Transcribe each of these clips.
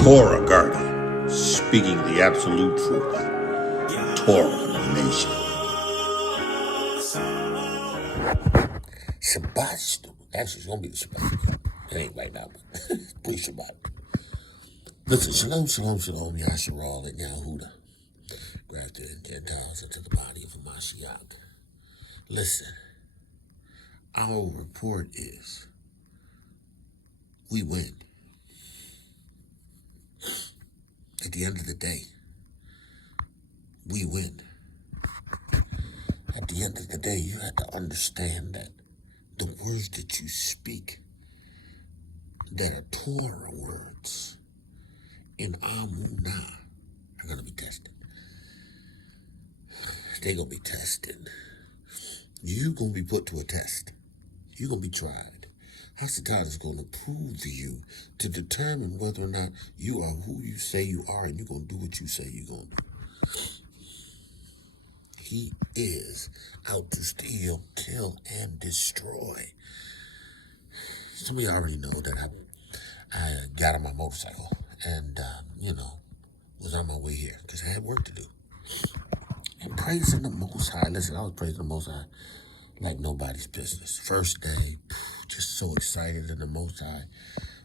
ToRaH Garden, speaking the absolute truth. ToRaH Nation. Shabbat. Actually, it's going to be the Shabbat. It ain't right now, but pre-Shabbat. Listen, shalom, shalom, shalom, Yashar and Yahudah. Grafted and Gentiles into the body of the Mashiach. Listen, our report is we win. At the end of the day, we win. At the end of the day, you have to understand that the words that you speak that are ToRaH words in Amunah are going to be tested. They're going to be tested. You're going to be put to a test. You're going to be tried. Hasatan is going to prove to you to determine whether or not you are who you say you are and you're going to do what you say you're going to do. He is out to steal, kill, and destroy. Some of you already know that I got on my motorcycle and, was on my way here because I had work to do. And praising the Most High. Listen, I was praising the Most High like nobody's business. First day, just so excited in the Most High,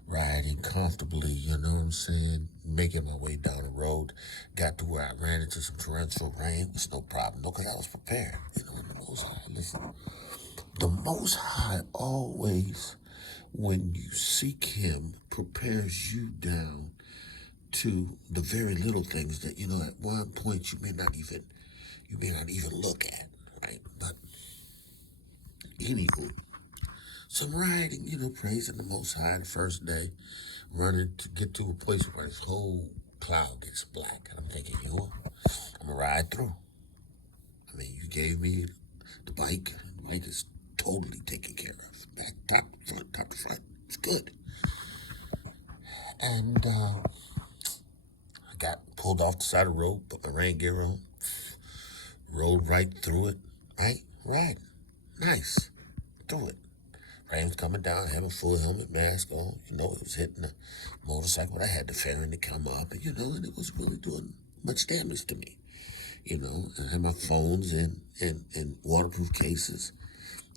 riding comfortably, you know what I'm saying? Making my way down the road. Got to where I ran into some torrential rain. It was no problem, no, because I was prepared. You know, in the Most High. Listen, the Most High always, when you seek Him, prepares you down to the very little things that, at one point you may not even look at, right? But anywho, so I'm riding, praising the Most High the first day, running to get to a place where this whole cloud gets black. And I'm thinking, I'm going to ride through. I mean, you gave me the bike. The bike is totally taken care of. Back, top to front. It's good. And I got pulled off the side of the road, put my rain gear on, rode right through it, right? Riding. Nice. Through it. Rain was coming down, having full helmet, mask on. It was hitting the motorcycle. I had the fairing to come up, and and it was really doing much damage to me. I had my phones in waterproof cases.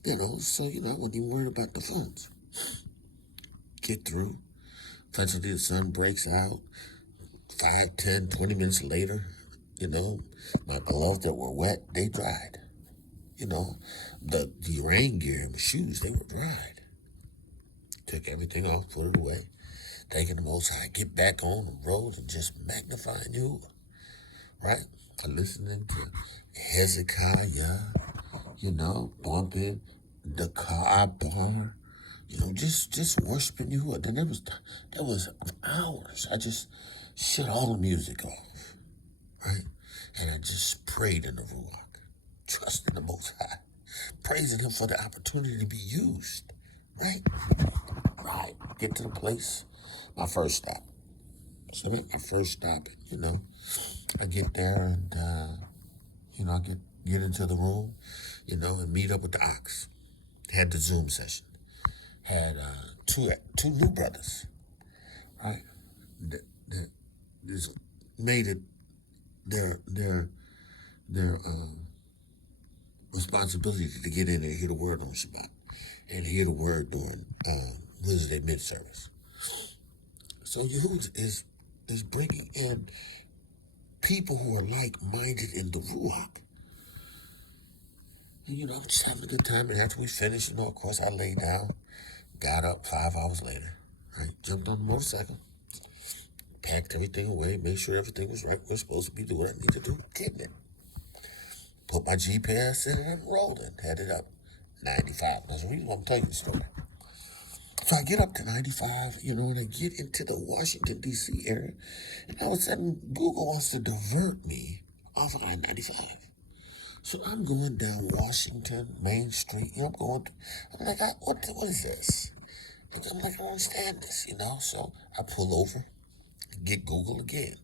So, I wasn't even worried about the phones. Get through. Eventually the sun breaks out. 5, 10, 20 minutes later, my gloves that were wet, they dried. The rain gear and the shoes, they were dried. Took everything off, put it away. Thanking the Most High, get back on the road and just magnifying you, right? I'm listening to HezekiYAH, bumping the car bar, just worshiping you. Then that was hours. I just shut all the music off, right? And I just prayed in the RUACH, trusting the Most High, praising Him for the opportunity to be used, right? Right. Get to the place, my first stop. So that's my first stop, I get there and, I get into the room, and meet up with the Ox. Had the Zoom session. Had two new brothers, right? That just made it their responsibility to get in there and hear the word on Shabbat and hear the word during Wednesday mid-service. So Yahudah is bringing in people who are like-minded in the RUACH. And, I'm just having a good time. And after we finished, of course, I laid down, got up 5 hours later, right? Jumped on the motorcycle, packed everything away, made sure everything was right. We're supposed to be doing what I need to do. Didn't it? Put my GPS in and rolling. Headed up 95. That's the reason why I'm telling you the story. So I get up to 95, and I get into the Washington, D.C. area, and all of a sudden, Google wants to divert me off of I-95. So I'm going down Washington, Main Street, I'm like, what is this? And I'm like, I don't understand this, So I pull over, get Google again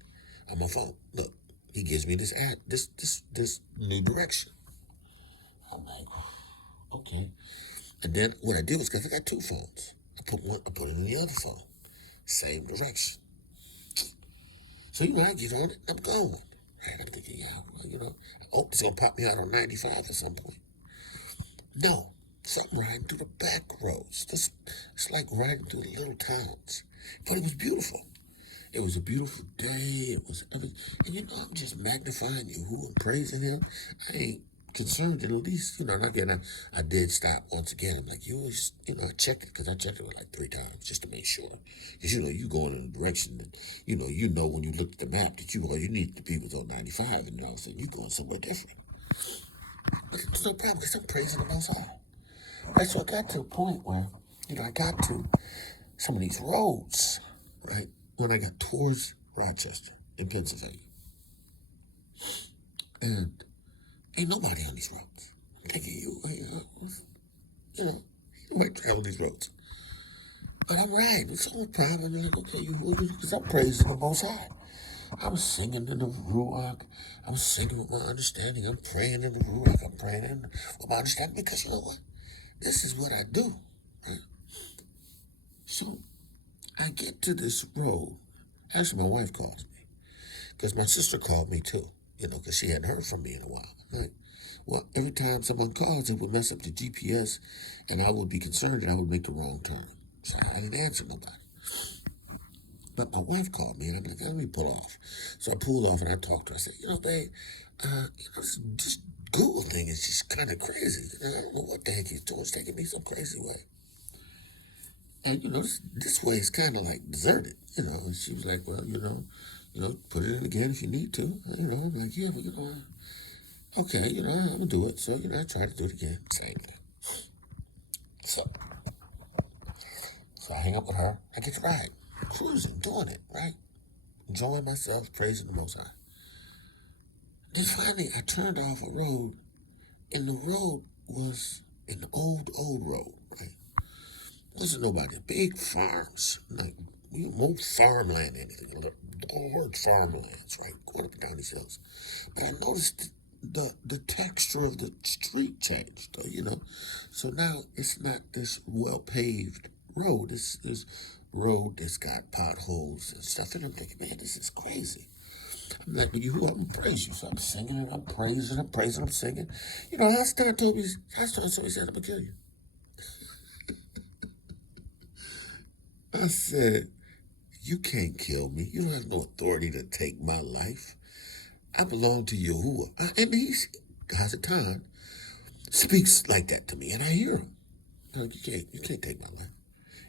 on my phone. Look, he gives me this new direction. I'm like, okay. And then what I did was, because I got 2 phones, I I put it in the other phone. Same direction. So, I get on it, I'm going. Right? I'm thinking, yeah, well, I hope it's going to pop me out on 95 at some point. No, something riding through the back roads. It's like riding through the little towns. But it was beautiful. It was a beautiful day. It was everything. And I'm just magnifying Yahuwah and praising him. I ain't concerned that at least, and again, I did stop once again. I'm like, you always, I checked it because I checked it like 3 times just to make sure. Because, you going in a direction that, you know when you look at the map that you need to be with on 95 and all of a sudden you're going somewhere different. But it's no problem because I'm praising the Most High. Right, so I got to a point where, I got to some of these roads, right, when I got towards Rochester in Pennsylvania. And ain't nobody on these roads. I'm thinking, you might travel these roads. But I'm riding. It's no problem. I'm like, okay, because I'm praising the Most High. I'm singing in the RUACH. I'm singing with my understanding. I'm praying in the RUACH. I'm praying with my understanding because you know what? This is what I do. Right? So I get to this road. Actually, my wife calls me because my sister called me too, because she hadn't heard from me in a while. Right? Well, every time someone calls, it would mess up the GPS, and I would be concerned that I would make the wrong turn. So I didn't answer nobody. But my wife called me, and I'm like, let me pull off. So I pulled off, and I talked to her. I said, babe, this Google thing is just kind of crazy. I don't know what the heck he's doing. It's taking me some crazy way. And, this way is kind of like deserted, And she was like, well, put it in again if you need to. I'm like, yeah, but, okay, I'm going to do it. So, I tried to do it again. Same thing. So I hang up with her. I get to ride. Cruising, doing it, right? Enjoying myself, praising the Most High. Then finally, I turned off a road, and the road was an old road, right? Wasn't nobody. Big farms, like more farmland, anything. Large farmlands, right? Going up and down these hills. But I noticed the texture of the street changed, So now it's not this well-paved road. It's this road that's got potholes and stuff. And I'm thinking, man, this is crazy. I'm like, but I'm going to praise you. So I'm singing and I'm praising, I'm singing. Hasatan told me, he said, I'm going to kill you. I said, you can't kill me. You don't have no authority to take my life. I belong to Yahuwah. And Hasatan speaks like that to me, and I hear him. Like, you can't take my life.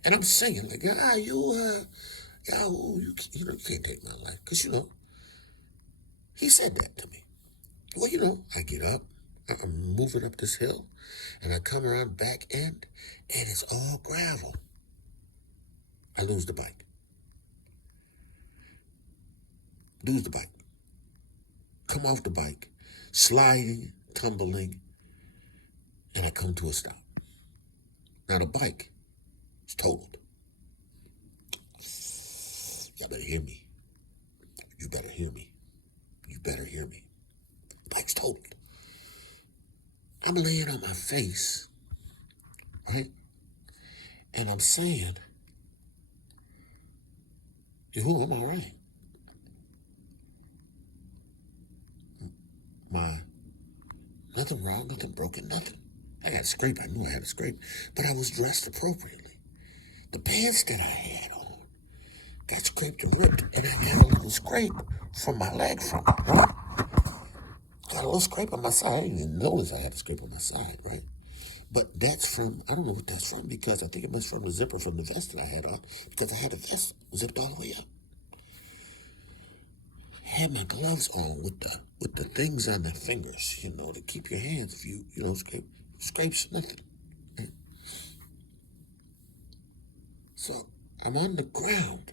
And I'm singing like, Yahu, you can't take my life. Because, he said that to me. Well, I get up, I'm moving up this hill, and I come around back end, and it's all gravel. I lose the bike. Come off the bike, sliding, tumbling, and I come to a stop. Now the bike is totaled. Y'all better hear me. You better hear me. You better hear me. The bike's totaled. I'm laying on my face, right? And I'm saying, Yahuwah, I'm all right. Nothing wrong, nothing broken, nothing. I got a scrape. I knew I had a scrape, but I was dressed appropriately. The pants that I had on got scraped and ripped, and I had a little scrape from my leg from it, right? Got a little scrape on my side. I didn't even notice I had a scrape on my side, right? But that's from, I don't know what that's from, because I think it was from the zipper from the vest that I had on, because I had a vest zipped all the way up. I had my gloves on with the things on the fingers, to keep your hands if you scrapes nothing. Right? So I'm on the ground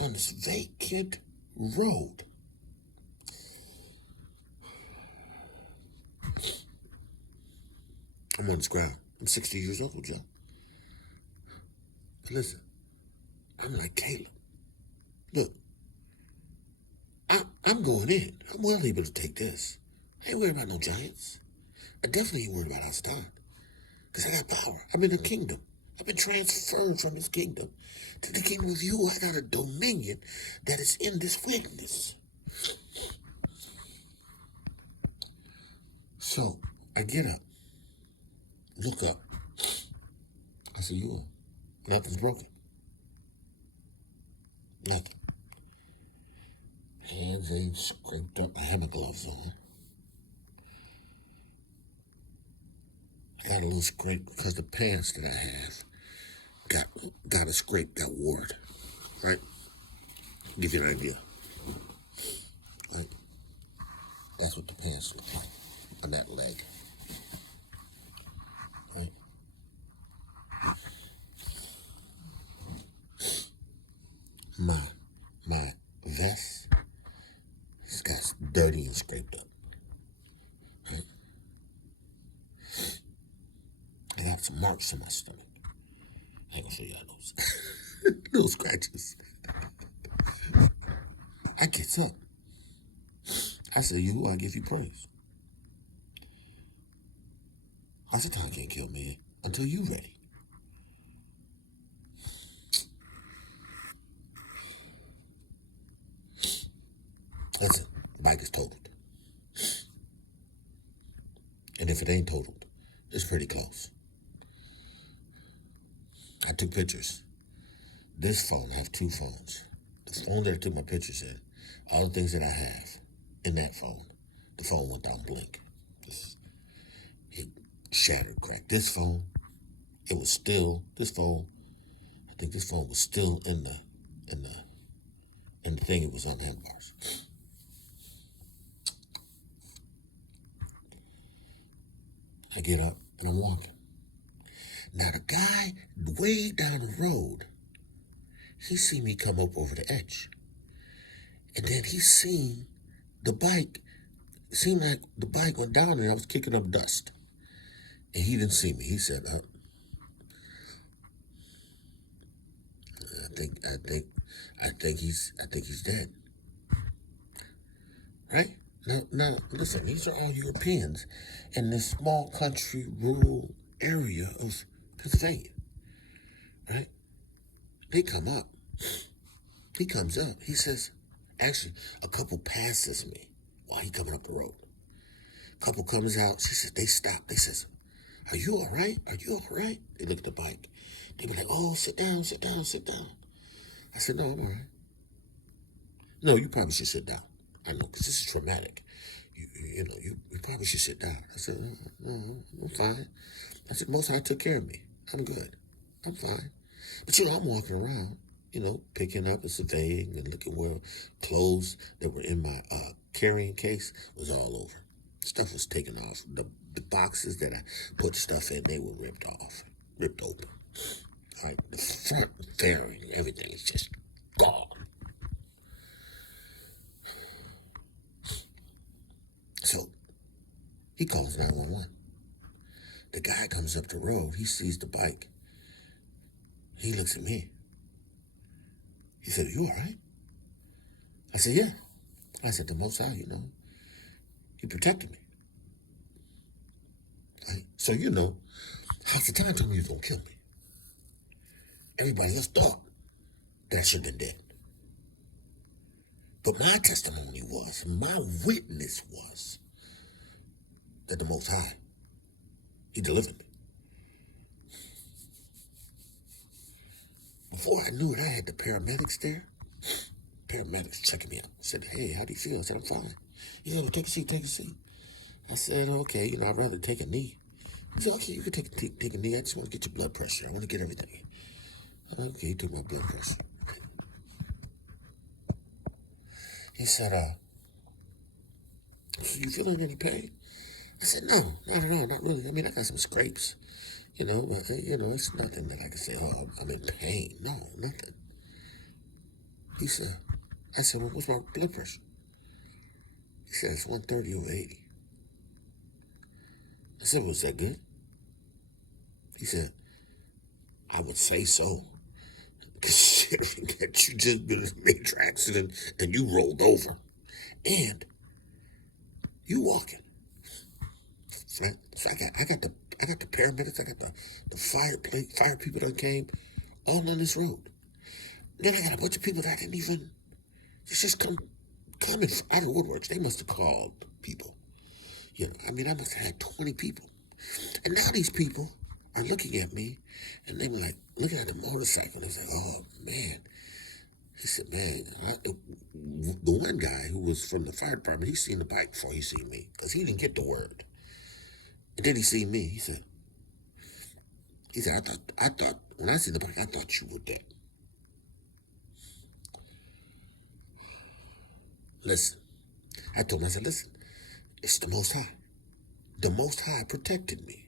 on this vacant road. I'm on this ground. I'm 60 years old, Joe. But listen, I'm like Caleb. Look, I'm going in. I'm well able to take this. I ain't worried about no giants. I definitely ain't worried about Hasatan. Because I got power. I'm in the kingdom. I've been transferred from this kingdom to the kingdom of you. I got a dominion that is in this witness. So I get up, look up. I said, you, nothing's broken. Nothing. Hands ain't scraped up. I have my gloves on. I got a little scrape because the pants that I have got a scrape, got wore, right? Give you an idea, right? That's what the pants look like on that leg, right? My vest, it's got dirty and scraped up, right? I got some marks on my stomach. I ain't gonna show y'all those. Little scratches. I get up. I said, Yahuwah, I give you praise. Hasatan can't kill me until you ready. Listen, bike is totaled. And if it ain't totaled, it's pretty close. I took pictures. This phone, I have two phones. The phone that I took my pictures in, all the things that I have in that phone, the phone went down blink. It shattered, cracked. This phone, it was still, this phone, I think this phone was still in the thing it was on the handlebars. I get up and I'm walking. Now the guy way down the road, he seen me come up over the edge. And then he seen the bike, it seemed like the bike went down and I was kicking up dust. And he didn't see me. He said, I think he's dead. Right? Now, listen, these are all Europeans in this small country, rural area of Pennsylvania. Right? They come up. He comes up. He says, actually, a couple passes me while he coming up the road. A couple comes out. She says, they stop. They says, are you all right? Are you all right? They look at the bike. They be like, oh, sit down, sit down, sit down. I said, no, I'm all right. No, you probably should sit down. I know, because this is traumatic. You probably should sit down. I said, no, I'm fine. I said, Most High took care of me. I'm good. I'm fine. But, I'm walking around, picking up and surveying and looking where clothes that were in my carrying case was all over. Stuff was taken off. The boxes that I put stuff in, they were ripped off, ripped open. All right, the front fairing, everything is just gone. So he calls 911. The guy comes up the road. He sees the bike. He looks at me. He said, you all right? I said, yeah. I said, the Most High, he protected me. Right? So, Hasatan told me he was going to kill me. Everybody else thought that I should have been dead. But my testimony was, my witness was that the Most High, he delivered me. Before I knew it, I had the paramedics there. Paramedics checking me out. Said, hey, how do you feel? I said, I'm fine. Yeah, well, take a seat, take a seat. I said, okay, I'd rather take a knee. He said, okay, you can take a knee. I just want to get your blood pressure. I want to get everything. Okay, he took my blood pressure. He said, you feeling any pain? I said, no, not at all, not really. I mean, I got some scrapes, but, it's nothing that I can say, oh, I'm in pain. No, nothing. He said, I said, well, what's my blood pressure? He said, it's 130/80. I said, was that good? He said, I would say so. Considering that you just been in a major accident and you rolled over and you walking. Right? So I got I got the paramedics, I got the fire people that came all on this road. Then I got a bunch of people that didn't even, it's just coming out of the woodworks. They must have called people. You know, I mean, I must have had 20 people. And now these people are looking at me, and they were like, looking at the motorcycle, and they was like, oh, man. He said, man, the one guy who was from the fire department, he seen the bike before he seen me, because he didn't get the word. And then he seen me. He said, I thought, when I seen the bike, I thought you were dead. Listen, I told him, I said, listen, it's the Most High. The Most High protected me.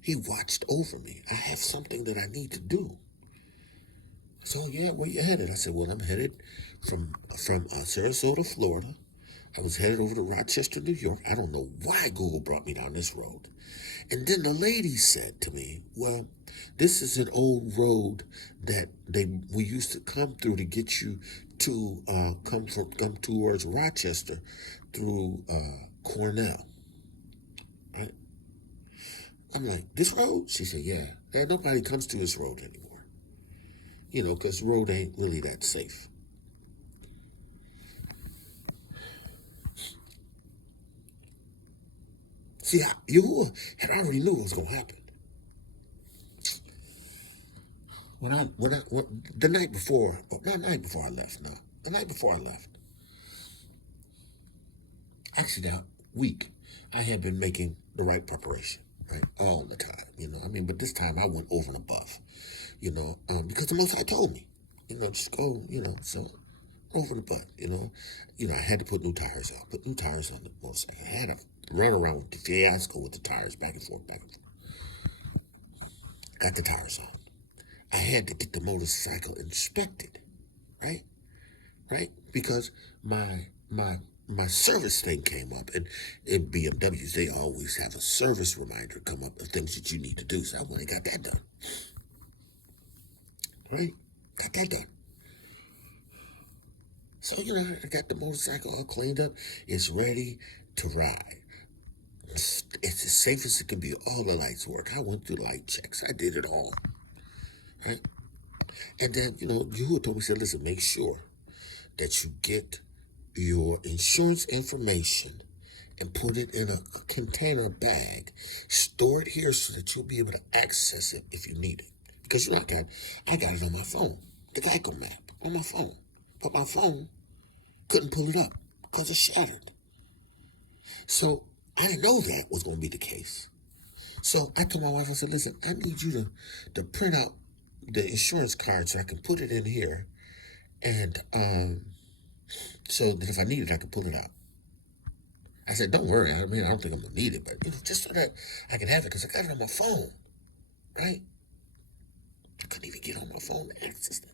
He watched over me. I have something that I need to do. So, yeah, where you headed? I said, well, I'm headed from Sarasota, Florida. I was headed over to Rochester, New York. I don't know why Google brought me down this road. And then the lady said to me, well, this is an old road that we used to come through to get you to come towards Rochester through Cornell. Right? I'm like, this road? She said, yeah. Nobody comes to this road anymore. You know, because the road ain't really that safe. See, Yahuwah had already knew what was going to happen. The night before I left, actually that week, I had been making the right preparation, right, all the time, you know. I mean, but this time I went over and above, you know, because the Most High told me, you know, just go, you know, so over and above, you know. I had to put new tires on the motorcycle. I had to run around with the fiasco with the tires back and forth. Got the tires on. I had to get the motorcycle inspected, right? Because my service thing came up, and in BMWs, they always have a service reminder come up of things that you need to do. So I went and got that done, right? Got that done. So, you know, I got the motorcycle all cleaned up. It's ready to ride. It's as safe as it can be. All the lights work. I went through light checks. I did it all, right? And then, you know, Yahuwah told me, said, listen, make sure that you get your insurance information and put it in a container bag. Store it here so that you'll be able to access it if you need it. Because, you know, I got it on my phone. The Geico map on my phone. But my phone couldn't pull it up because it's shattered. So I didn't know that was going to be the case. So I told my wife, I said, listen, I need you to print out the insurance card so I can put it in here. And so that if I need it, I can pull it out. I said, don't worry. I mean, I don't think I'm going to need it, but, you know, just so that I can have it, because I got it on my phone, right? I couldn't even get on my phone to access it.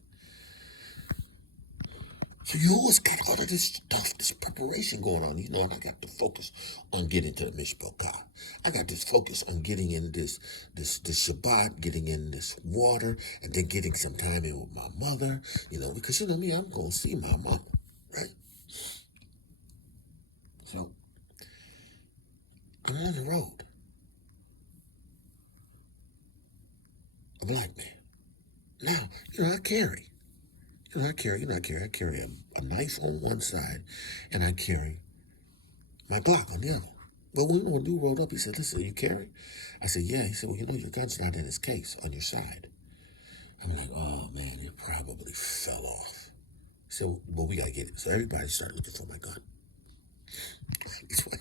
So you always got all of this stuff, this preparation going on, you know, and I got to focus on getting to the Mishpokah. I got this focus on getting in this Shabbat, getting in this water, and then getting some time in with my mother, you know, because, you know me, I'm going to see my mama, right? So I'm on the road. A black man. Now, you know, I carry a knife on one side, and I carry my Glock on the other. But when dude rolled up, he said, listen, you carry? I said, yeah. He said, well, you know, your gun's not in his case on your side. I'm like, oh, man, it probably fell off. He said, well, we got to get it. So everybody started looking for my gun. These white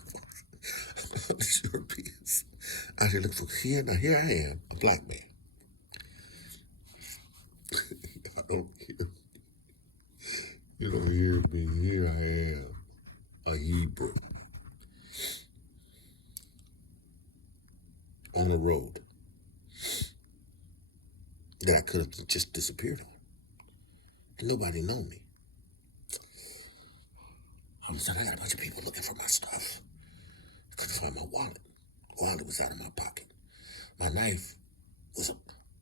folks, these Europeans, out here looking for, here I am, a black man. I don't hear. You don't hear me. Here I am, a Hebrew, on a road that I could have just disappeared on. And nobody know me. All of a sudden, I got a bunch of people looking for my stuff. I couldn't find my wallet. Wallet was out of my pocket. My knife was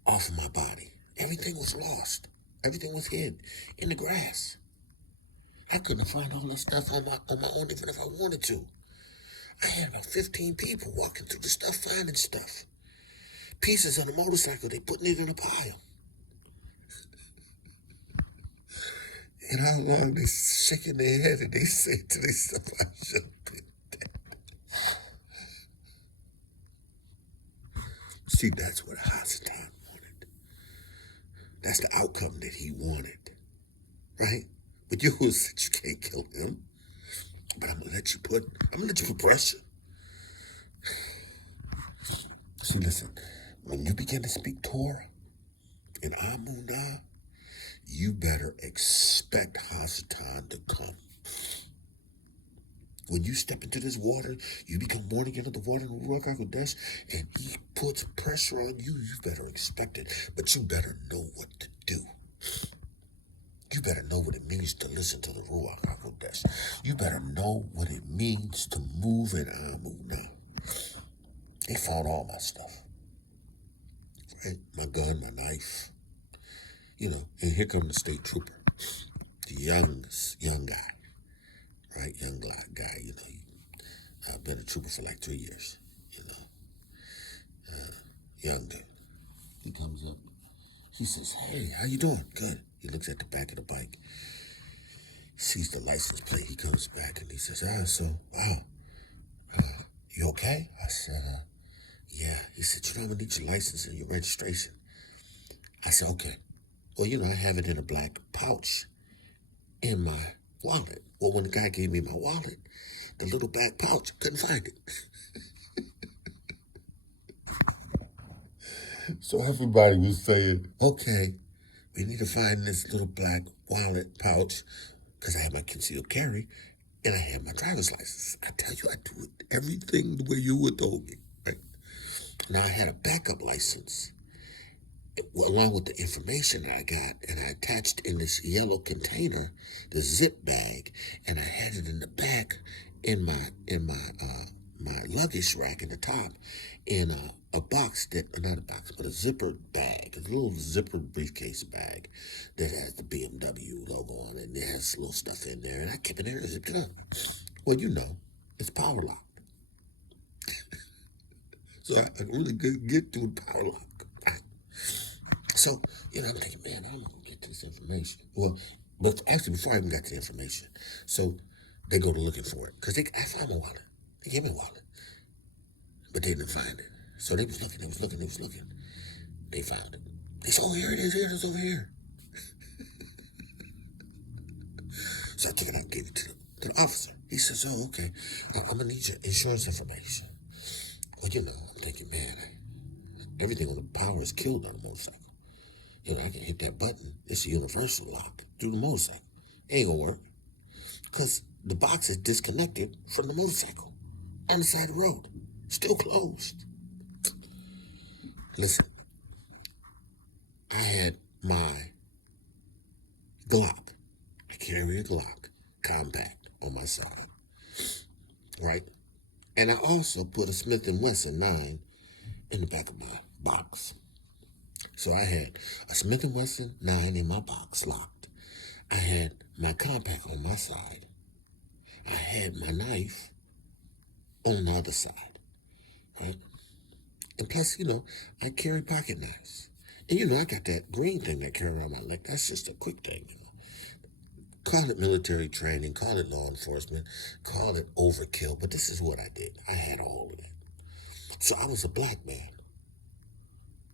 off of my body. Everything was lost. Everything was hid in the grass. I couldn't find all that stuff on my own, even if I wanted to. I had about 15 people walking through the stuff, finding stuff. Pieces on a motorcycle, they putting it in a pile. And how long they shaking their head and they say to themselves, I should have been dead. See, that's what Hasatan wanted. That's the outcome that he wanted, right? But Yahuwah said you can't kill him. But I'm gonna let you put pressure. See, listen, when you begin to speak ToRaH and Amunah, you better expect Hasatan to come. When you step into this water, you become born again of the water and the RUACH, and he puts pressure on you, you better expect it. But you better know what to do. You better know what it means to listen to the RUACH. You better know what it means to move in Amunah. They found all my stuff. Right? My gun, my knife. You know, and here comes the state trooper. The young guy. Right? Young guy, you know. I've been a trooper for like 3 years, you know. Young dude. He comes up. He says, hey, how you doing? Good. He looks at the back of the bike. Sees the license plate. He comes back and he says, you okay? I said, yeah. He said, you know, I'm gonna need your license and your registration. I said, okay. Well, you know, I have it in a black pouch in my wallet. Well, when the guy gave me my wallet, the little black pouch, couldn't find it. So everybody was saying, okay, we need to find this little black wallet pouch, because I had my concealed carry and I had my driver's license. I tell you, I do everything the way you would told me. Right? Now I had a backup license along with the information that I got, and I attached in this yellow container, the zip bag, and I had it in the back in my luggage rack in the top, in a box that, not a box, but a zippered bag, a little zippered briefcase bag that has the BMW logo on it, and it has little stuff in there, and I kept it there and zipped it up. Well, you know, it's power locked. So I really could get to a power lock. So, you know, I'm thinking, man, I'm going to get to this information. Well, but actually, before I even got to the information, so they go to looking for it. Because I found my wallet. They gave me a wallet. But they didn't find it. So they was looking. They found it. They said, oh, here it is over here. So I took it out and gave it to the officer. He says, oh, okay, I'm going to need your insurance information. Well, you know, I'm thinking, man, everything on the power is killed on a motorcycle. You know, I can hit that button. It's a universal lock through the motorcycle. It ain't gonna work. Because the box is disconnected from the motorcycle on the side of the road. Still closed. Listen, I had my Glock. I carry a Glock compact on my side. Right? And I also put a Smith & Wesson 9 in the back of my box. So I had a Smith & Wesson 9 in my box locked. I had my compact on my side. I had my knife on the other side, right? And plus, you know, I carry pocket knives. And, you know, I got that green thing I carry around my leg. That's just a quick thing, you know. Call it military training, call it law enforcement, call it overkill, but this is what I did. I had all of that. So I was a black man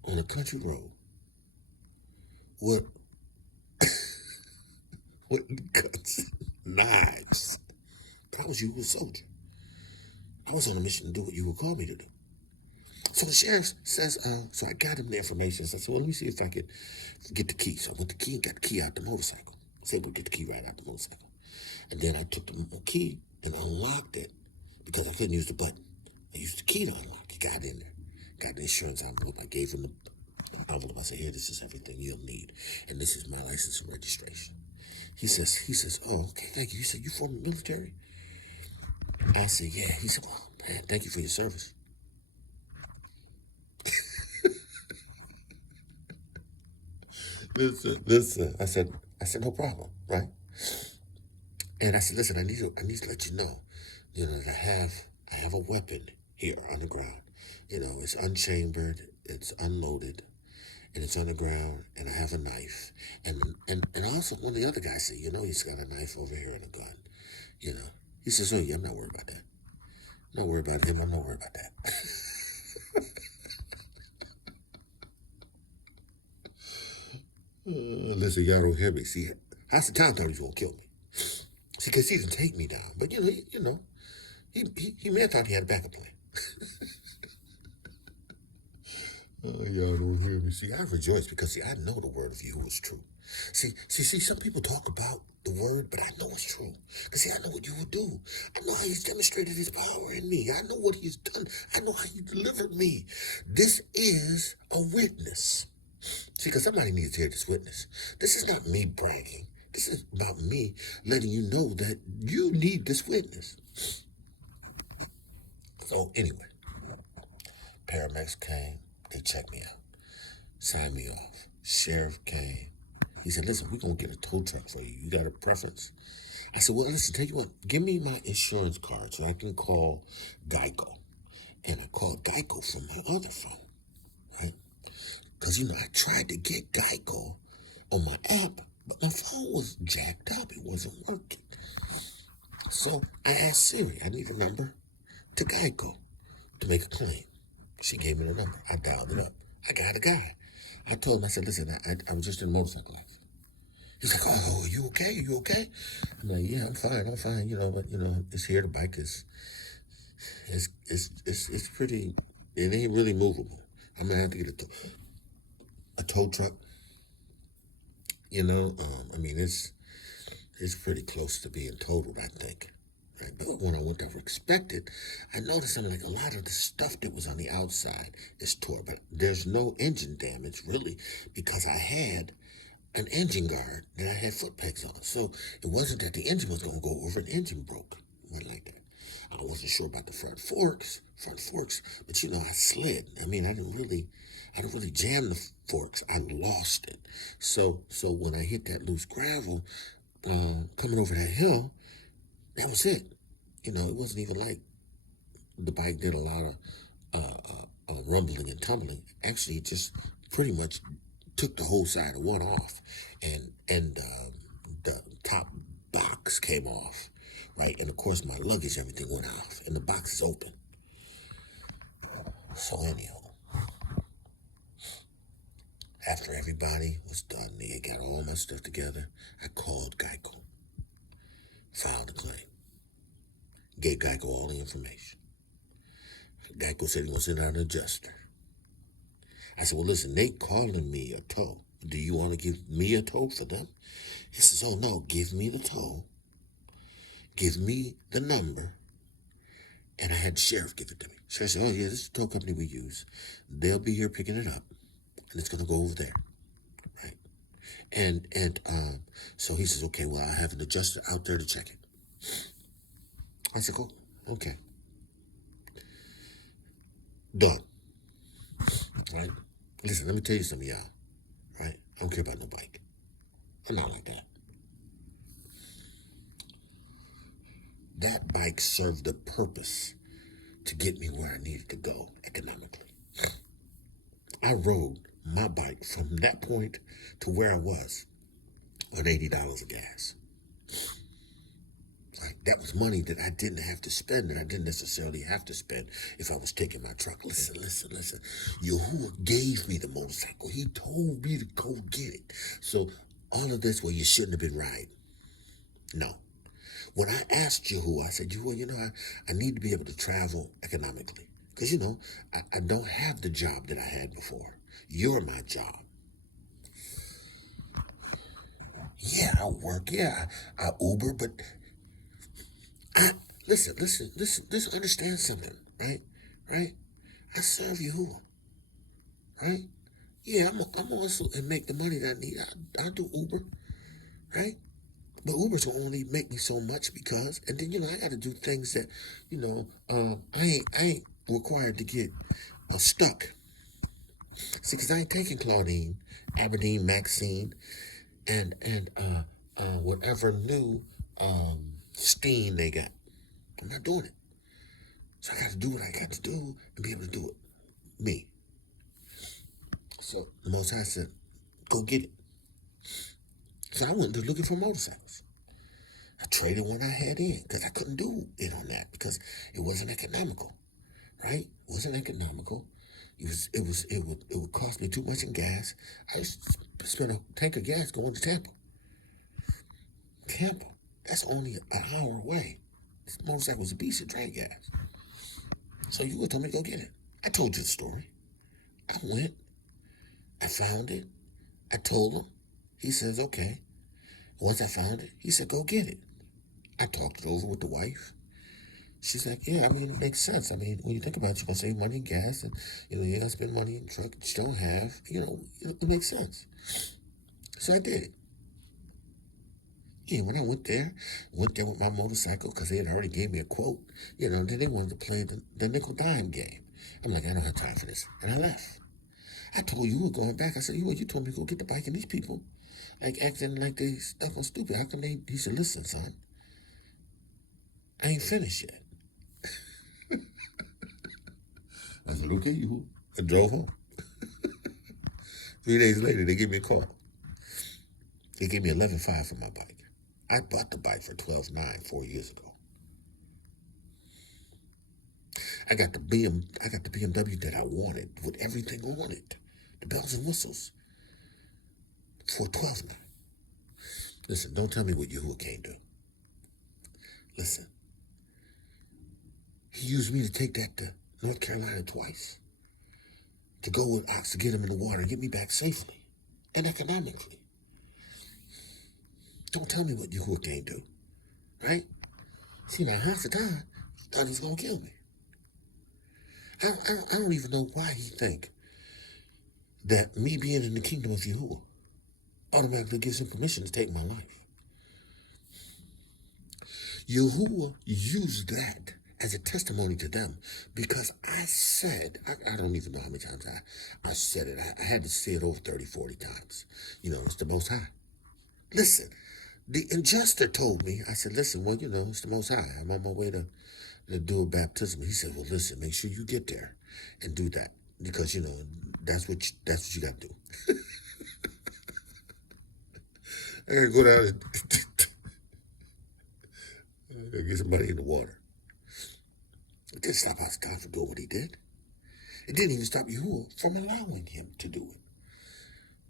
on a country road with guns, knives. But I was a soldier. I was on a mission to do what you would call me to do. So the sheriff says, so I got him the information. So I said, well, let me see if I could get the key. So I went the key and got the key out the motorcycle. I was able to get the key right out the motorcycle. And then I took the key and unlocked it because I couldn't use the button. I used the key to unlock it. Got in there. Got the insurance envelope. I gave him the envelope. I said, here, this is everything you'll need. And this is my license and registration. He says, oh, okay, thank you. He said, you former military? I said, yeah. He said, well, man, thank you for your service. Listen. I said, no problem, right? And I said, listen, I need to let you know, that I have a weapon here on the ground. You know, it's unchambered, it's unloaded, and it's on the ground, and I have a knife. And also, one of the other guys said, you know, he's got a knife over here and a gun. You know, he says, oh, yeah, I'm not worried about that. I'm not worried about him. I'm not worried about that. Listen, y'all don't hear me. See, Hasatan thought he was going to kill me. See, because he didn't take me down. But, you know, he may have thought he had a backup plan. Y'all don't hear me. See, I rejoice because, see, I know the word of Yahuwah is true. See, some people talk about the word, but I know it's true. Because, see, I know what you would do. I know how he's demonstrated his power in me. I know what he's done. I know how he delivered me. This is a witness. See, because somebody needs to hear this witness. This is not me bragging. This is about me letting you know that you need this witness. So, anyway, paramedics came. They checked me out. Signed me off. Sheriff came. He said, listen, we're going to get a tow truck for you. You got a preference? I said, well, listen, tell you what, give me my insurance card so I can call Geico. And I called Geico from my other phone, right? Because, you know, I tried to get Geico on my app, but my phone was jacked up. It wasn't working. So I asked Siri, I need a number to Geico to make a claim. She gave me the number. I dialed it up. I got a guy. I told him, I said, listen, I was just in a motorcycle accident. He's like, oh, you okay? You okay? I'm like, yeah, I'm fine, you know, but, you know, it's here. The bike is, it's pretty, it ain't really movable. I'm going to have to get a tow truck, you know. I mean, it's pretty close to being totaled, I think. Right? But when I went over expected, I noticed something like a lot of the stuff that was on the outside is tore, but there's no engine damage, really, because I had an engine guard that I had foot pegs on. So it wasn't that the engine was going to go over, the engine broke. It went like that. I wasn't sure about the front forks, but you know, I slid. I mean, I didn't really jam the forks. I lost it. So when I hit that loose gravel, coming over that hill, that was it. You know, it wasn't even like the bike did a lot of rumbling and tumbling. Actually, it just pretty much took the whole side of one off, and the top box came off, right? And of course, my luggage, everything went off, and the box is open. So anyhow, after everybody was done, they got all my stuff together. I called Geico, filed a claim, gave Geico all the information. Geico said he wants to send out an adjuster. I said, well, listen, they calling me a tow. Do you want to give me a tow for them? He says, oh, no, give me the tow. Give me the number. And I had the sheriff give it to me. Sheriff said, oh, yeah, this is the tow company we use. They'll be here picking it up, and it's going to go over there, right? And so he says, okay, well, I have an adjuster out there to check it. I said, cool, okay. Done, right? Listen, let me tell you something, y'all, right? I don't care about no bike. I'm not like that. That bike served the purpose to get me where I needed to go economically. I rode my bike from that point to where I was on $80 of gas. Like, that was money that I didn't have to spend, and I didn't necessarily have to spend if I was taking my truck. Listen. Yahuwah gave me the motorcycle. He told me to go get it. So all of this, well, you shouldn't have been riding. No. When I asked Yahuwah, I said, Yahuwah, you know, I need to be able to travel economically. Because, you know, I don't have the job that I had before. You're my job. Yeah, I work. Yeah, I Uber, but listen, understand something, right? I serve Yahuwah, right? Yeah, I'm also, and make the money that I need. I do Uber, right? But Uber's will only make me so much because, and then, you know, I got to do things that, you know, I ain't required to get stuck. See, because I ain't taking Claudine, Aberdeen, Maxine, and whatever new steam they got. I'm not doing it. So I got to do what I got to do and be able to do it. Me. So the Most High said, go get it. So I went to looking for motorcycles. I traded one I had in because I couldn't do it on that because it wasn't economical, right? It wasn't economical. It would cost me too much in gas. I used to spend a tank of gas going to Tampa. Tampa, that's only an hour away. This motorcycle was a beast of drain gas. So you would tell me to go get it. I told you the story. I went. I found it. I told him. He says, okay. Once I found it, he said, go get it. I talked it over with the wife. She's like, yeah, I mean, it makes sense. I mean, when you think about it, you're going to save money in gas and, you're going to spend money in truck that you don't have. It makes sense. So I did it. Yeah, when I went there with my motorcycle because they had already gave me a quote, then they wanted to play the nickel dime game. I'm like, I don't have time for this. And I left. I told you were going back. I said, you told me to go get the bike, and these people acting like they stuck on stupid. How come he said, listen, son, I ain't finished yet. I said, okay, you. I drove home. 3 days later, they gave me a call. They gave me $11,500 for my bike. I bought the bike for $12,900 4 years ago. I got the BMW that I wanted with everything on it, the bells and whistles, for $12,900. Listen, don't tell me what Yahuwah can't do. Listen, he used me to take that to North Carolina twice, to go with Ox to get him in the water and get me back safely and economically. Don't tell me what Yahuwah can't do, right? See, now Hasatan thought he was going to kill me. I don't even know why he think that me being in the kingdom of Yahuwah automatically gives him permission to take my life. Yahuwah used that as a testimony to them because I said, I don't even know how many times I said it. I had to say it over 30, 40 times. It's the Most High. Listen, the ingester told me, I said, listen, well, it's the Most High. I'm on my way to do a baptism. He said, well, listen, make sure you get there and do that because, that's what you got to do. I got to go down and get somebody in the water. It didn't stop Hasatan from doing what he did. It didn't even stop Yahuwah from allowing him to do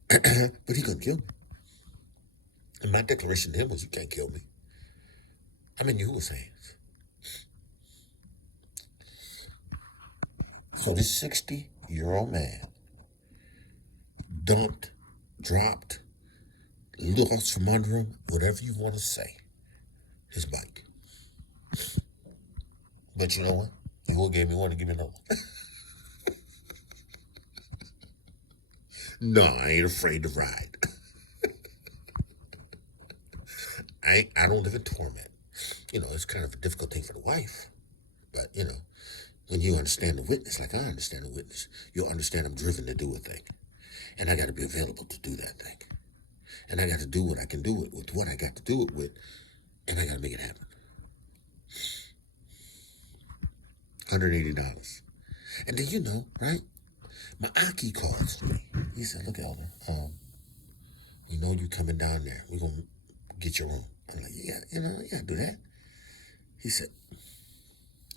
it. But he couldn't kill me. And my declaration to him was, you can't kill me. I'm in Yahuwah's hands. So this 60-year-old man dropped, lost from under him, whatever you want to say, his bike. But you know what? Yahuwah gave me one to give me another one. No, I ain't afraid to ride. I don't live in torment. It's kind of a difficult thing for the wife. But, when you understand the witness, like I understand the witness, you'll understand I'm driven to do a thing. And I got to be available to do that thing. And I got to do what I can do it with what I got to do it with. And I got to make it happen. $180. And then, right? My Achi calls me. He said, look, Elder, we know you coming down there. We're going to get your room. I'm like, yeah, do that. He said,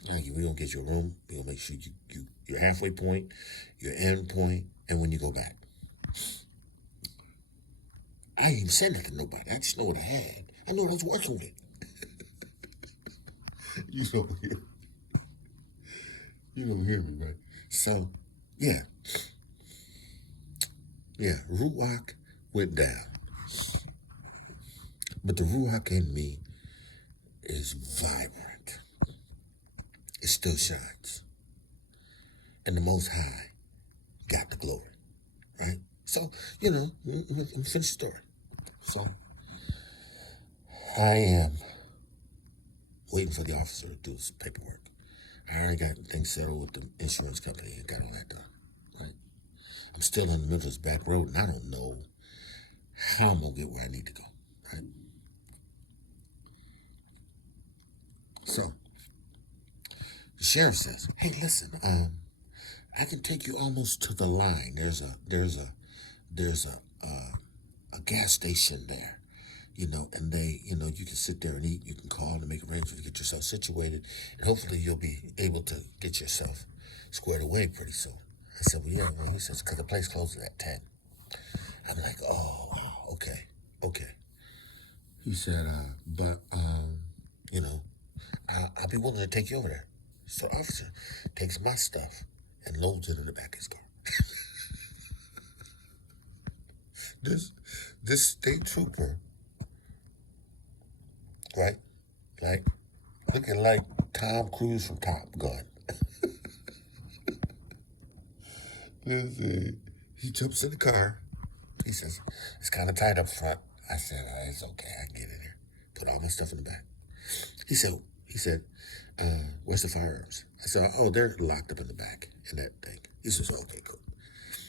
we're going to get your room. We're going to make sure your halfway point, your end point, and when you go back. I ain't even said nothing to nobody. I just know what I had. I know what I was working with. You don't hear me, right? So, yeah, RUACH went down. But the RUACH in me is vibrant. It still shines. And the Most High got the glory, right? So, let me finish the story. So, I am waiting for the officer to do some paperwork. I already got things settled with the insurance company and got all that done, right? I'm still in the middle of this back road, and I don't know how I'm going to get where I need to go, right? So, the sheriff says, "Hey, listen, I can take you almost to the line. There's a gas station there, and they, you can sit there and eat. You can call and make arrangements to get yourself situated, and hopefully you'll be able to get yourself squared away pretty soon." I said, "Well, yeah." Well, he says, "Because the place closes at 10. I'm like, "Oh, wow, okay." He said, "But, I'll be willing to take you over there." So the officer takes my stuff and loads it in the back of his car. This state trooper, right? Like, looking like Tom Cruise from Top Gun. He jumps in the car. He says, "It's kind of tight up front." I said, "Oh, it's okay. I can get in there." Put all my stuff in the back. He said, "Where's the firearms?" I said, "Oh, they're locked up in the back in that thing." He says, "Okay, cool."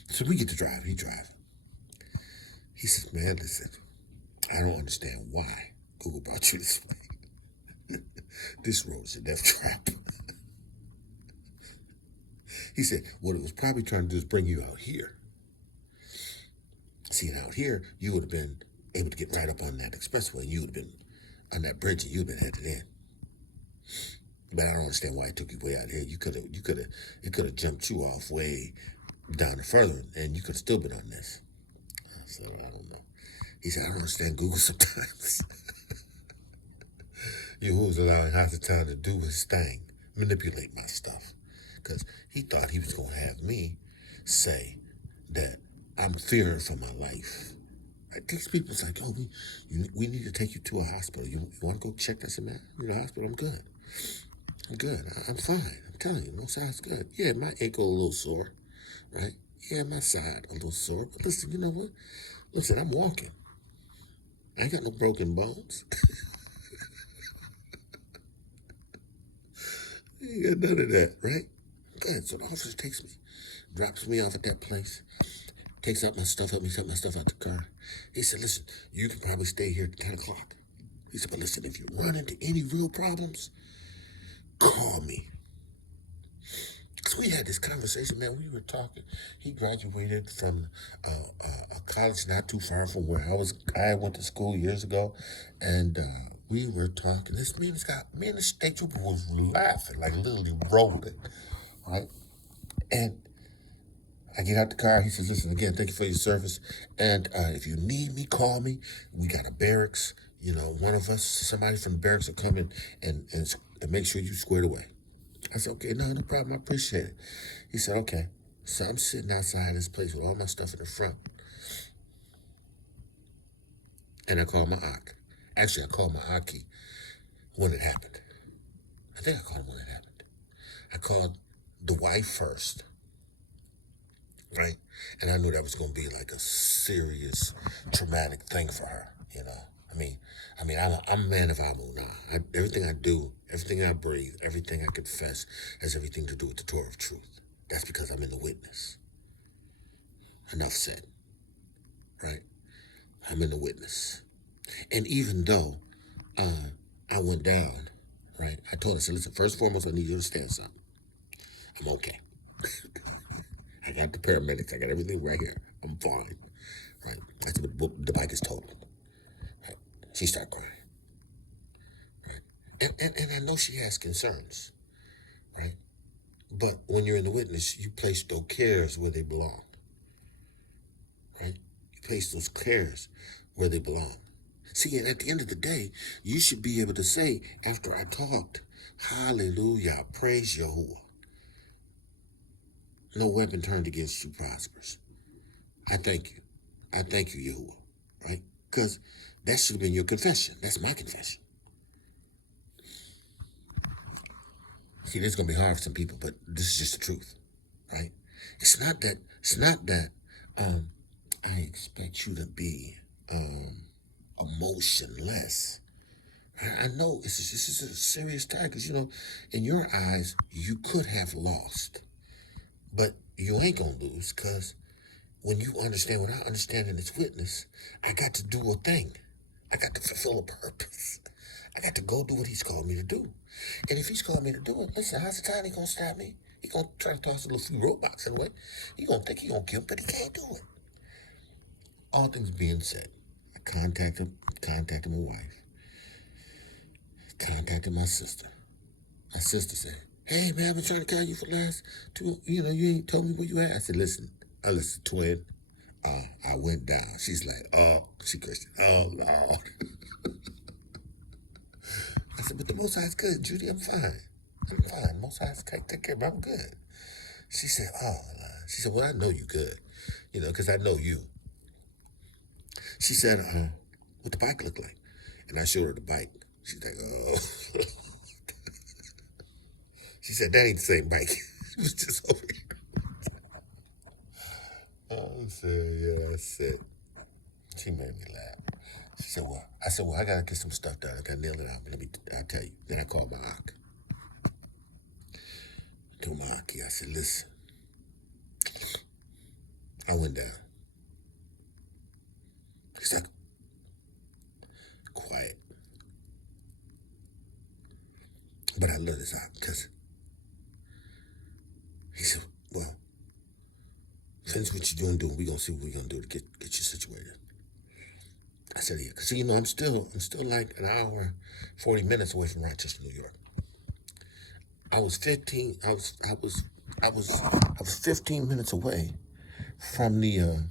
So we get to drive. He drives. He says, "Man, listen, I don't understand why Google brought you this way. This road's a death trap." He said, "What it was probably trying to do is bring you out here. See, out here, you would have been able to get right up on that expressway. You would have been on that bridge, and you'd have been headed in. But I don't understand why it took you way out here. It could have jumped you off way down the further, and you could have still been on this." I said, "I don't know." He said, "I don't understand Google sometimes." Yahuwah's allowing Hasatan to do his thing, manipulate my stuff, because he thought he was going to have me say that I'm fearing for my life. Like, these people's like, "Oh, we need to take you to a hospital. You want to go check this and that? In the hospital? I'm good. I'm fine. I'm telling you, no side's good. Yeah, my ankle a little sore, right? Yeah, my side a little sore. But listen, you know what? Listen, I'm walking. I ain't got no broken bones." You ain't got none of that, right? Good. So the officer takes me, drops me off at that place, takes out my stuff, helps me take my stuff out the car. He said, "Listen, you can probably stay here till 10 o'clock. He said, "But listen, if you run into any real problems, call me." So we had this conversation, man. We were talking. He graduated from a college not too far from where I went to school years ago, and we were talking. Me and the state trooper was laughing, like literally rolling, right? And I get out the car. He says, "Listen, again, thank you for your service. And if you need me, call me. We got a barracks. One of us, somebody from the barracks will come in and make sure you squared away." I said, "Okay, no problem. I appreciate it." He said, "Okay." So I'm sitting outside this place with all my stuff in the front. And I called my Achi. Actually, I called my Achi when it happened. I think I called him when it happened. I called the wife first, right? And I knew that was going to be like a serious, traumatic thing for her, I'm a man of ADONI. Everything I do, everything I breathe, everything I confess has everything to do with the ToRaH of truth. That's because I'm in the witness. Enough said, right? I'm in the witness. And even though I went down, right, I told her, I said, "Listen, first and foremost, I need you to stand something. I'm okay. I got the paramedics. I got everything right here. I'm fine." Right? I said, "But the bike is totaled." Right? She started crying. Right? And I know she has concerns, right? But when you're in the witness, you place those cares where they belong. Right? You place those cares where they belong. See, and at the end of the day, you should be able to say, after I talked, "Hallelujah, praise Yahuwah. No weapon turned against you prospers. I thank you. I thank you, Yahuwah." Right? Because that should have been your confession. That's my confession. See, this is going to be hard for some people, but this is just the truth. Right? It's not that I expect you to be emotionless. I know this is a serious time because, in your eyes, you could have lost. But you ain't going to lose because when you understand what I understand in this witness, I got to do a thing. I got to fulfill a purpose. I got to go do what he's called me to do. And if he's called me to do it, listen, Hasatan ain't gonna stop me. He gonna try to toss a little few roadblocks in the way. He gonna think he gonna kill him, but he can't do it. All things being said, I contacted my wife, contacted my sister. My sister said, hey man, I've been trying to call you for the last 2, you ain't told me where you at. I said, listen, twin, I went down. She's like, oh, she Christian. Oh, Lord. I said, but the Most High is good, Judy. I'm fine. Most High take care of me. I'm good. She said, oh, she said, well, I know you good, because I know you. She said, what the bike look like? And I showed her the bike. She's like, oh. She said, that ain't the same bike. It was just over here. I said, yeah, that's it. She made me laugh. She said, well, I got to get some stuff done. I got to nail it out. I'll tell you. Then I called my Achi. I told my Achi, I said, listen. I went down. He's like, quiet. But I love this out because he said, well, finish what you're doing. We're going to see what we're going to do to get you situated. I said, yeah, because I'm still like an hour, 40 minutes away from Rochester, New York. I was 15 minutes away from the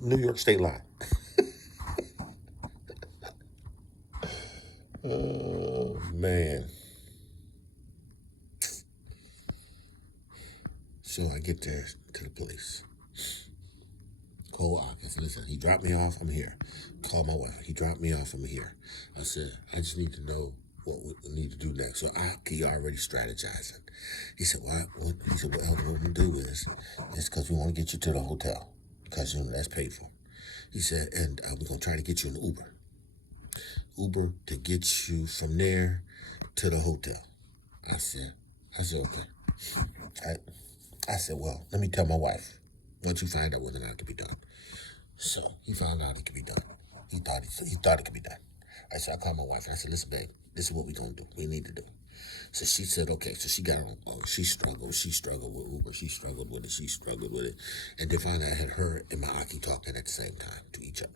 New York state line. Oh man. So I get there to the place. Call Achi. I said, listen, he dropped me off, I'm here. Call my wife. He dropped me off, I'm here. I said, I just need to know what we need to do next. So Achi already strategizing. He said, what Elder, what we're going to do is because we want to get you to the hotel. Because, that's paid for. He said, and we're going to try to get you an Uber. Uber to get you from there to the hotel. I said, okay. I said, well, let me tell my wife. Once you find out whether or not it can be done. So he found out it could be done. He thought it could be done. So I called my wife and I said, listen, babe, this is what we're going to do. We need to do. So she said, okay. So she got on. She struggled with Uber. She struggled with it. And then finally I had her and my Achi talking at the same time to each other.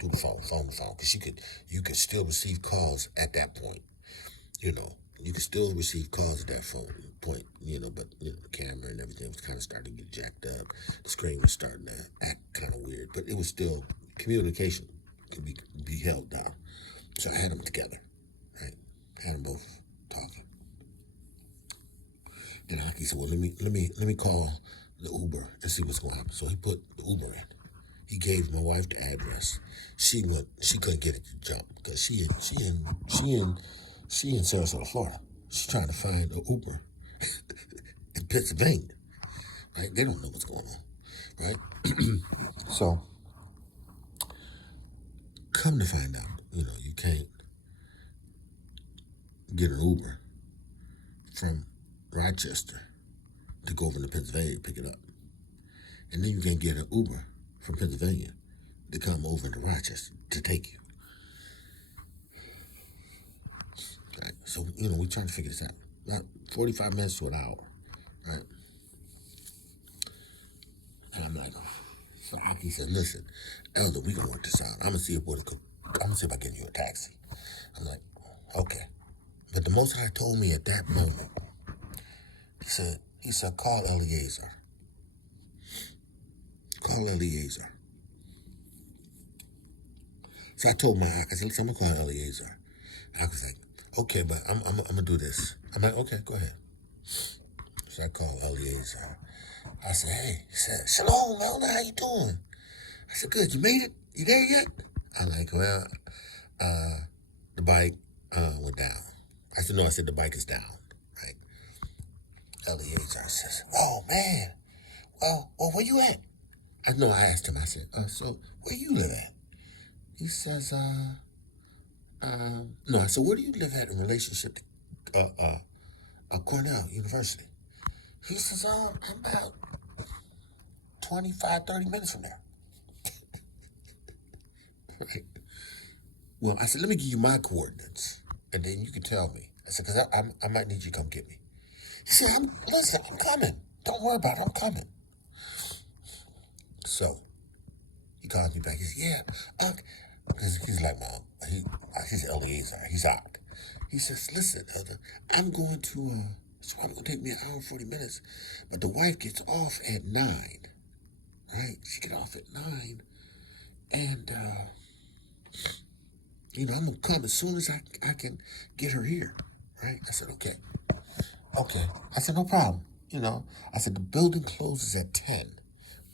Through the phone to phone. Because you could still receive calls at that point. You could still receive calls at that phone point, but the camera and everything was kind of starting to get jacked up. The screen was starting to act kind of weird, but it was still communication could be held down. So I had them together, right? Had them both talking. Then Achi said, well, let me call the Uber and see what's going to happen. So he put the Uber in. He gave my wife the address. She couldn't get it to jump because she in Sarasota, Florida. She's trying to find an Uber in Pennsylvania, right? They don't know what's going on, right? So, come to find out, you can't get an Uber from Rochester to go over to Pennsylvania to pick it up. And then you can't get an Uber from Pennsylvania to come over to Rochester to take you. Right. So, we're trying to figure this out. About 45 minutes to an hour, right? And I'm like, so Achi said, listen, Elder, we're going to work this out. I'm going to see if I can get you a taxi. I'm like, okay. But the Most High told me at that moment, he said, call Eliezer. Call Eliezer. So I told my Achi, I said, listen, I'm going to call Eliezer. I was like, okay, but I'm going to do this. I'm like, okay, go ahead. So I called Eliezer. I said, hey, he said, Shalom, Elder, how you doing? I said, good, you made it? You there yet? I'm like, well, the bike went down. I said, no, the bike is down, right? Eliezer says, oh, man, well, where you at? I asked him, I said, so where you live at? He says, no, I said, where do you live at in relationship to Cornell University? He says, I'm about 25, 30 minutes from there. Right? Well, I said, let me give you my coordinates, and then you can tell me. I said, because I might need you to come get me. He said, listen, I'm coming. Don't worry about it. I'm coming. So he calls me back. He said, yeah, he's like he's Eleazar. He's out. He says, listen, Elder, I'm going to, it's probably going to take me an hour and 40 minutes, but the wife gets off at 9, right? She get off at 9, and, I'm going to come as soon as I can get her here, right? I said, okay. I said, no problem. I said, the building closes at 10,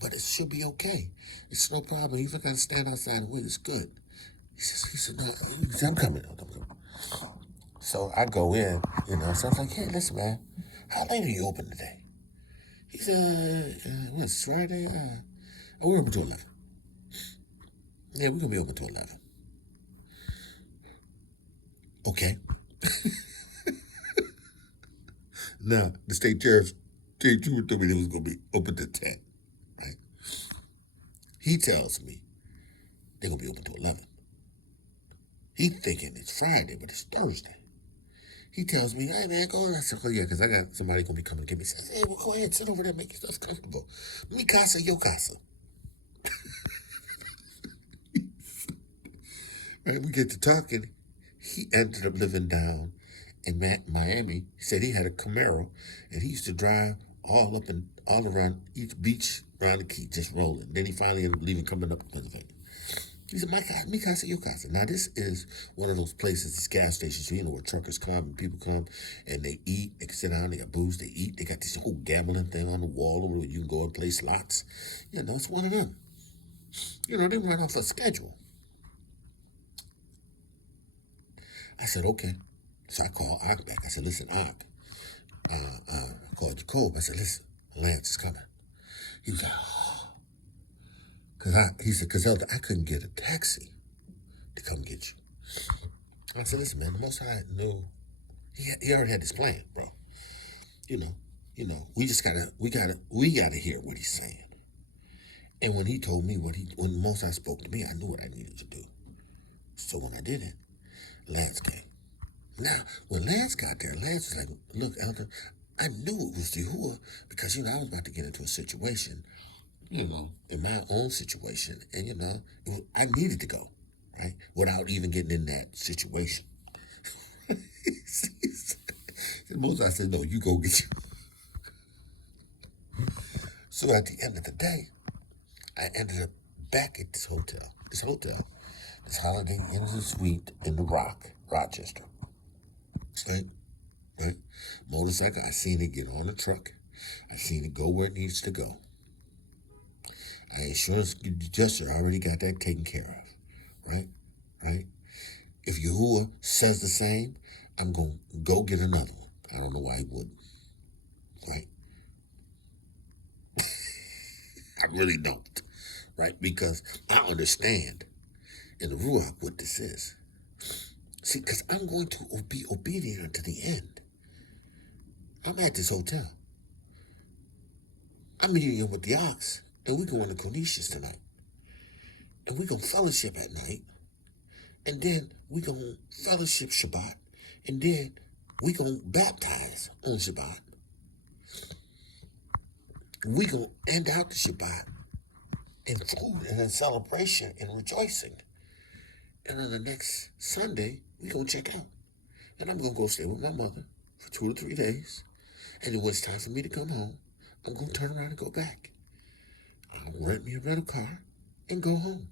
but it should be okay. It's no problem. Even if I got to stand outside and wait, it's good. He said, no, I'm coming. So I go in, so I was like, hey, listen, man, how late are you open today? He said, what's Friday? We're open to 11. Yeah, we're going to be open to 11. Okay. Now, the state trooper told me it was going to be open to 10, right? He tells me they're going to be open to 11. He thinking it's Friday, but it's Thursday. He tells me, hey, man, go. I said, oh, yeah, because I got somebody going to be coming to get me. He says, hey, well, go ahead, sit over there, make yourself comfortable. Mi casa, yo casa. Right, we get to talking. He ended up living down in Miami. He said he had a Camaro, and he used to drive all around each beach around the key, just rolling. Then he finally ended up leaving, coming up to Pennsylvania. He said, mi casa, yo casa. Now, this is one of those places, these gas stations, where truckers come and people come and they eat, they can sit down, they got booze, they eat. They got this whole gambling thing on the wall where you can go and play slots. It's one of them. They run off a schedule. I said, okay. So I called Ach back. I said, listen, Ach. I called Jacob. I said, listen, Lance is coming. He was like, oh. He said, because Elder, I couldn't get a taxi to come get you. I said, listen, man, the Most High knew. He already had this plan, bro. We just we gotta hear what he's saying. And when he told me when the Most High spoke to me, I knew what I needed to do. So when I did it, Lance came. Now, when Lance got there, Lance was like, look, Elder, I knew it was Yahuwah because, I was about to get into a situation, in my own situation. And, I needed to go, right, without even getting in that situation. I said, no, you go get you. So at the end of the day, I ended up back at this hotel, this Holiday Inn Suite in the Rochester. Right? Motorcycle, I seen it get on the truck. I seen it go where it needs to go. Insurance adjuster already got that taken care of. Right? If Yahuwah says the same, I'm going to go get another one. I don't know why he wouldn't. Right? I really don't. Right? Because I understand in the RUACH what this is. See, because I'm going to be obedient unto the end. I'm at this hotel. I'm meeting with the Ox, and we're going to Cornelius tonight. And we're going to fellowship at night. And then we're going to fellowship Shabbat. And then we're going to baptize on Shabbat. We're going to end out the Shabbat in food and in celebration and rejoicing. And on the next Sunday, we're going to check out. And I'm going to go stay with my mother for 2 or 3 days. And then when it's time for me to come home, I'm going to turn around and go back. I'll rent me a rental car and go home.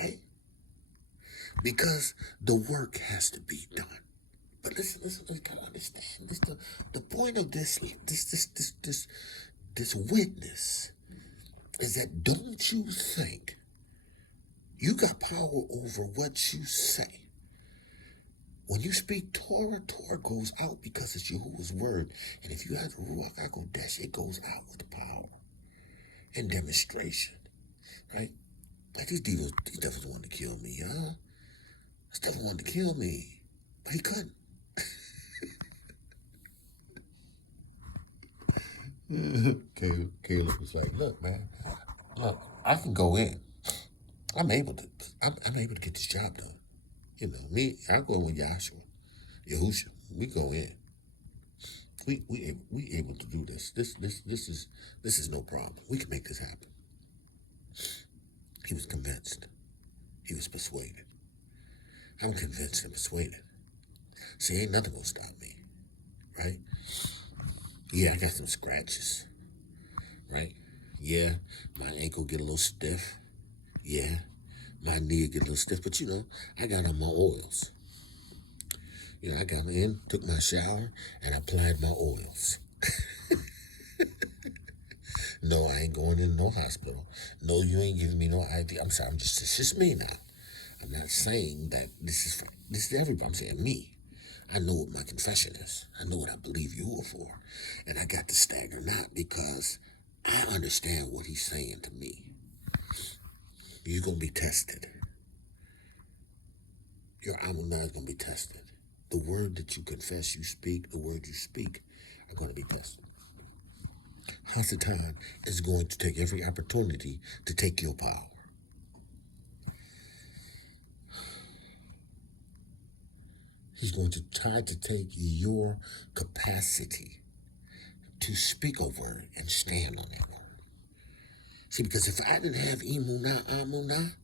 Right? Because the work has to be done. But listen, you gotta understand this. The point of this witness is that don't you think you got power over what you say. When you speak ToRaH goes out because it's Yahuwah's word. And if you have the Ruach HaKodesh, it goes out with power and demonstration. Right? Like these devils wanted to kill me, huh? This devil wanted to kill me, but he couldn't. Caleb was like, look, man, I can go in I'm able to get this job done. You know, me, I go in with Yashar, YAHUSHA. We go in. We able to do this. This is no problem. We can make this happen. He was convinced. He was persuaded. I'm convinced and persuaded. See, ain't nothing gonna stop me, right? Yeah, I got some scratches, right? Yeah, my ankle get a little stiff. Yeah, my knee get a little stiff, but you know, I got on my oils. You know, I got in, took my shower, and applied my oils. No, I ain't going in no hospital. No, you ain't giving me no IV. I'm sorry, it's just me now. I'm not saying that this is everybody. I'm saying me. I know what my confession is. I know what I believe Yahuwah for. And I got to stagger not because I understand what he's saying to me. You're going to be tested. Your Amunah is going to be tested. The word that you confess, you speak, the word you speak are going to be tested. Hasatan is going to take every opportunity to take your power. He's going to try to take your capacity to speak a word and stand on that word. See, because if I didn't have Amunah,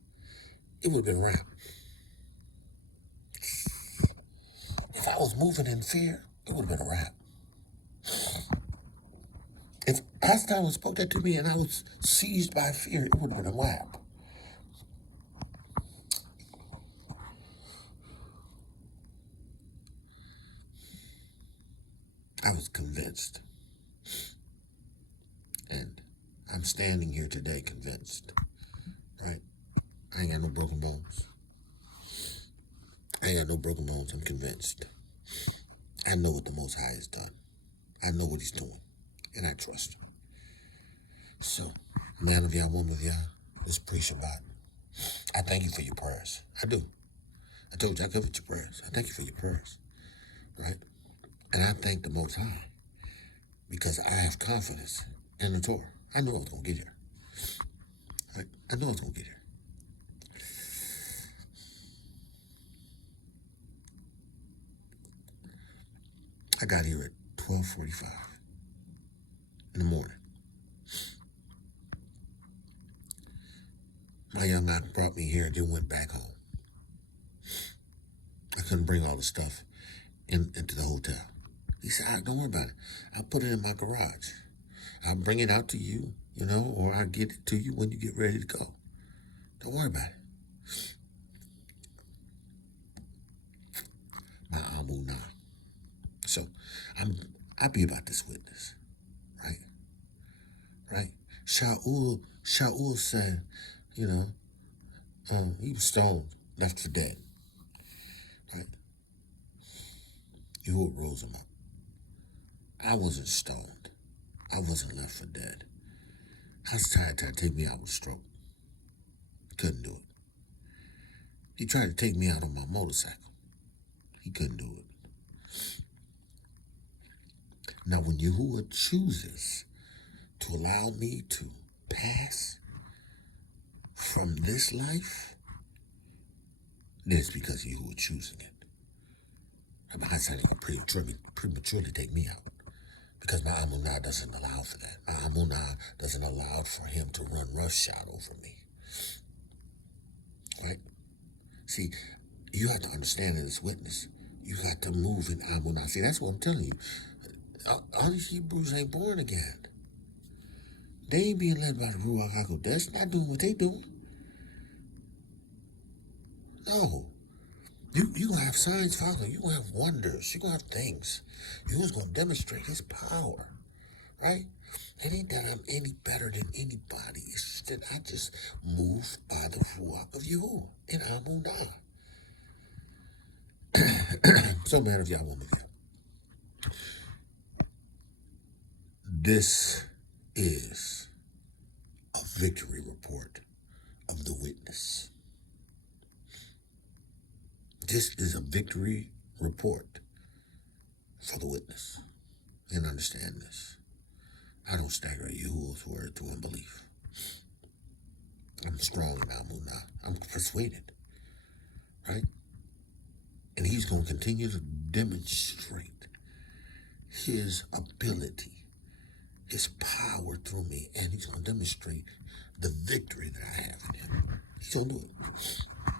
it would have been wrap. If I was moving in fear, it would have been a wrap. If Hasatan spoke that to me and I was seized by fear, it would have been a wrap. I was convinced. And I'm standing here today convinced, right? I ain't got no broken bones. I ain't got no broken bones. I'm convinced. I know what the Most High has done. I know what he's doing. And I trust him. So, man of Yah, woman of Yah, let's pre-Shabbat. I thank you for your prayers. I do. I told you I covered your prayers. I thank you for your prayers, right? And I thank the Most High because I have confidence in the ToRaH. I know I was going to get here. Right? I know I was going to get here. I got here at 12:45 in the morning. My young man brought me here and then went back home. I couldn't bring all the stuff into the hotel. He said, don't worry about it. I'll put it in my garage. I'll bring it out to you, you know, or I'll get it to you when you get ready to go. Don't worry about it. My Amunah. So I'll be about this witness, right? Right? Shaul said, you know, he was stoned, left for dead. Right? Yahuwah rose him up. I wasn't stoned. I wasn't left for dead. Hasatan tried to take me out with stroke. Couldn't do it. He tried to take me out on my motorcycle. He couldn't do it. Now, when Yahuwah chooses to allow me to pass from this life, then it's because Yahuwah choosing it. Hasatan can prematurely take me out because my Amunah doesn't allow for that. My Amunah doesn't allow for him to run roughshod over me. Right? See, you have to understand in this witness, you got to move in Amunah. See, that's what I'm telling you. All these Hebrews ain't born again. They ain't being led by the RUACH. That's not doing what they doing. No. You're going to have signs following. You're going to have wonders. You're going to have things. You're going to demonstrate his power. Right? It ain't that I'm any better than anybody. It's just that I just move by the RUACH of Yahuwah in Amunah. So, man of Yah, woman of Yah, this is a victory report of the witness. This is a victory report for the witness. And understand this. I don't stagger Yahuwah's word to unbelief. I'm strong in Amunah. I'm persuaded, right? And he's going to continue to demonstrate his ability, his power through me, and he's going to demonstrate the victory that I have in him. He's going to do it.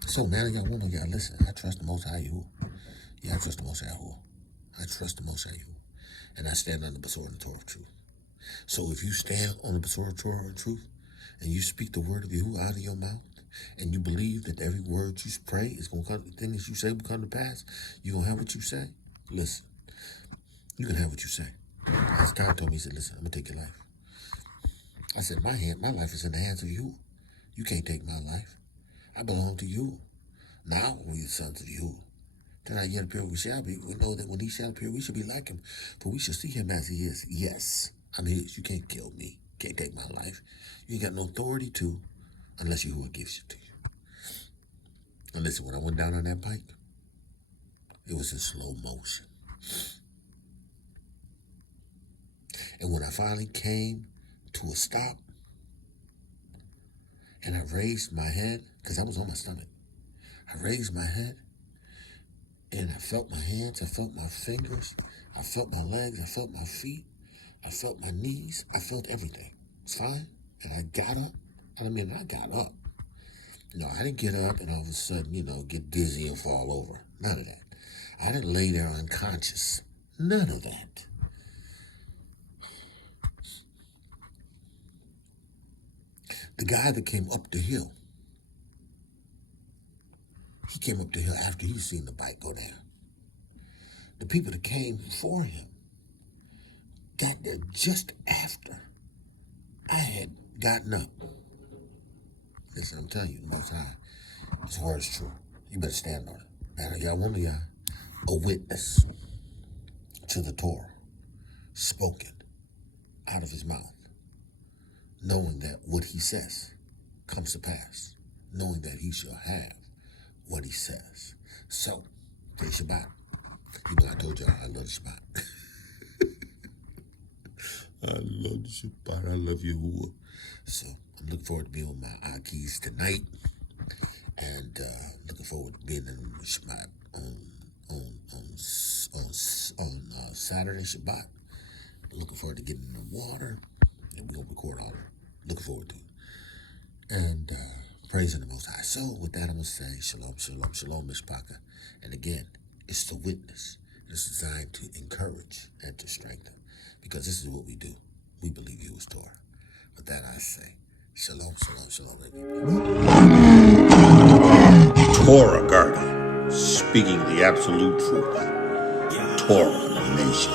So, man, y'all, woman, y'all, listen, I trust the Most High Yahuwah. Yeah, I trust the Most High Yahuwah. I trust the Most High Yahuwah. And I stand on the sword and the Torah of truth. So if you stand on the sword and Torah of truth, and you speak the word of Yahuwah out of your mouth, and you believe that every word you pray is going to come, things you say will come to pass, you're going to have what you say. Listen, you can have what you say. As God told me, he said, listen, I'm going to take your life. I said, my life is in the hands of you. You can't take my life. I belong to you. Now we the sons of you. Then I yet appear we shall be. We know that when he shall appear, we shall be like him, for we shall see him as he is. Yes, I'm his. You can't kill me. Can't take my life. You ain't got no authority to, unless Yahuwah gives it to you. And listen, when I went down on that bike, it was in slow motion. And when I finally came to a stop, and I raised my head, because I was on my stomach, I raised my head, and I felt my hands, I felt my fingers, I felt my legs, I felt my feet, I felt my knees, I felt everything. It's fine. And I got up. I got up. No, I didn't get up and all of a sudden, get dizzy and fall over. None of that. I didn't lay there unconscious. None of that. The guy that came up the hill, he came up the hill after he seen the bike go down. The people that came before him got there just after I had gotten up. Listen, I'm telling you, the Most High, his word is true. You better stand on it. Man, y'all, one of y'all, a witness to the ToRaH, spoken out of his mouth, knowing that what he says comes to pass, knowing that he shall have what he says. So, take Shabbat. You know, I told y'all I love the Shabbat. I love the Shabbat. I love Yahuwah. So, I'm looking forward to being with my Achis tonight. And looking forward to being in the Shabbat on Saturday Shabbat. Looking forward to getting in the water. And we're going to record all of it. Looking forward to it. And praising the Most High. So, with that, I'm going to say Shalom, Shalom, Shalom, Mishpaka. And again, it's the witness. It's designed to encourage and to strengthen. Because this is what we do. We believe you is ToRaH. With that, I say Shalom, Shalom, Shalom, everybody. ToRaH Garden, speaking the absolute truth. ToRaH Nation.